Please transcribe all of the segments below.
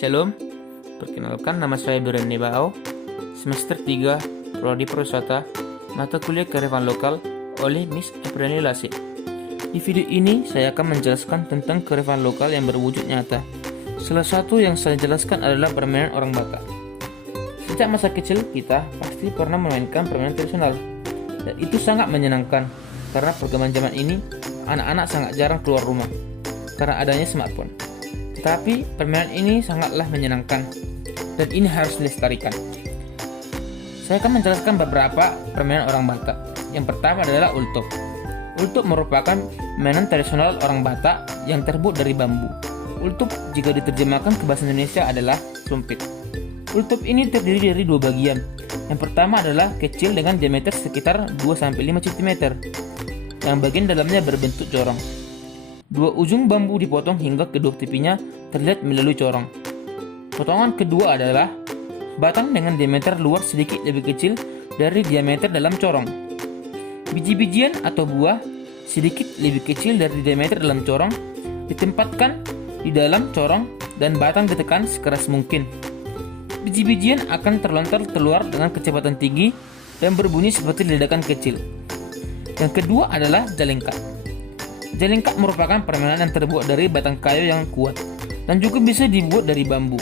Shalom, perkenalkan nama saya Duren Nebao, semester 3, Prodi Perwisata, mata kuliah kearifan lokal oleh Miss Aprani Lase. Di video ini saya akan menjelaskan tentang kearifan lokal yang berwujud nyata. Salah satu yang saya jelaskan adalah permainan orang Batak. Sejak masa kecil kita pasti pernah memainkan permainan tradisional, dan itu sangat menyenangkan karena perkembangan zaman ini anak-anak sangat jarang keluar rumah karena adanya smartphone. Tetapi permainan ini sangatlah menyenangkan dan ini harus dilestarikan. Saya akan menjelaskan beberapa permainan orang Batak. Yang pertama adalah ultup. Ultup merupakan mainan tradisional orang Batak yang terbuat dari bambu. Ultup jika diterjemahkan ke bahasa Indonesia adalah sumpit. Ultup ini terdiri dari dua bagian. Yang pertama adalah kecil dengan diameter sekitar 2-5 cm. Yang bagian dalamnya berbentuk corong. Dua ujung bambu dipotong hingga kedua tepinya terlihat melalui corong. Potongan kedua adalah batang dengan diameter luar sedikit lebih kecil dari diameter dalam corong. Biji-bijian atau buah sedikit lebih kecil dari diameter dalam corong ditempatkan di dalam corong dan batang ditekan sekeras mungkin. Biji-bijian akan terlontar keluar dengan kecepatan tinggi dan berbunyi seperti ledakan kecil. Yang kedua adalah jalengka. Jalengka merupakan permainan yang terbuat dari batang kayu yang kuat dan juga bisa dibuat dari bambu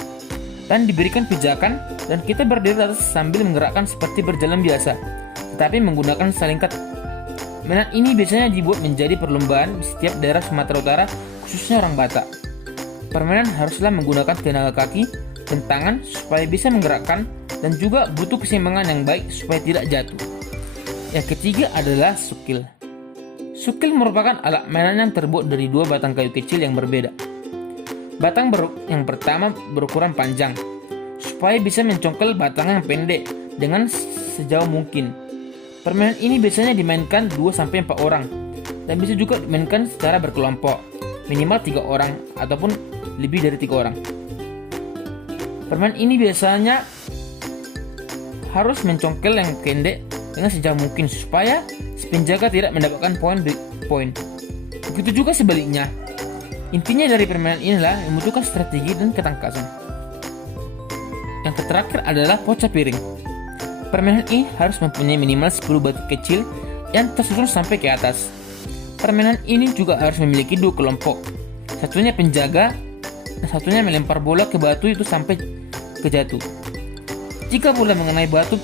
dan diberikan pijakan dan kita berdiri atas sambil menggerakkan seperti berjalan biasa tetapi menggunakan salingkat. Mainan ini biasanya dibuat menjadi perlombaan di setiap daerah Sumatera Utara, khususnya orang Batak. Permainan haruslah menggunakan tenaga kaki dan tangan supaya bisa menggerakkan dan juga butuh keseimbangan yang baik supaya tidak jatuh. Yang ketiga adalah sukil. Sukil merupakan alat mainan yang terbuat dari dua batang kayu kecil yang berbeda. Batang yang pertama berukuran panjang, supaya bisa mencongkel batang yang pendek dengan sejauh mungkin. Permainan ini biasanya dimainkan 2-4 orang, dan bisa juga dimainkan secara berkelompok, minimal 3 orang, ataupun lebih dari 3 orang. Permainan ini biasanya harus mencongkel yang pendek dengan sejauh mungkin supaya si penjaga tidak mendapatkan poin. Begitu juga sebaliknya. Intinya dari permainan inilah membutuhkan strategi dan ketangkasan. Yang terakhir adalah pocah piring. Permainan ini harus mempunyai minimal 10 batu kecil yang tersusun sampai ke atas. Permainan ini juga harus memiliki 2 kelompok. Satunya penjaga dan satunya melempar bola ke batu itu sampai ke jatuh. Jika bola mengenai batu,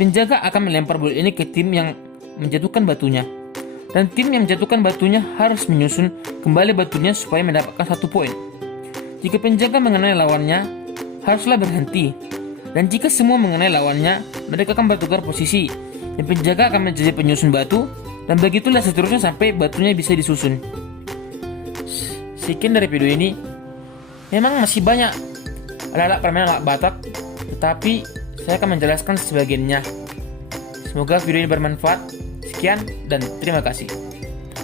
penjaga akan melempar bola ini ke tim yang menjatuhkan batunya. Dan tim yang menjatuhkan batunya harus menyusun kembali batunya supaya mendapatkan 1 poin. Jika penjaga mengenai lawannya, haruslah berhenti. Dan jika semua mengenai lawannya, mereka akan bertukar posisi. Dan penjaga akan menjadi penyusun batu. Dan begitulah seterusnya sampai batunya bisa disusun. Sekian dari video ini. Memang masih banyak alat-alat permainan alat Batak, tetapi saya akan menjelaskan sebagiannya. Semoga video ini bermanfaat. Sekian dan terima kasih.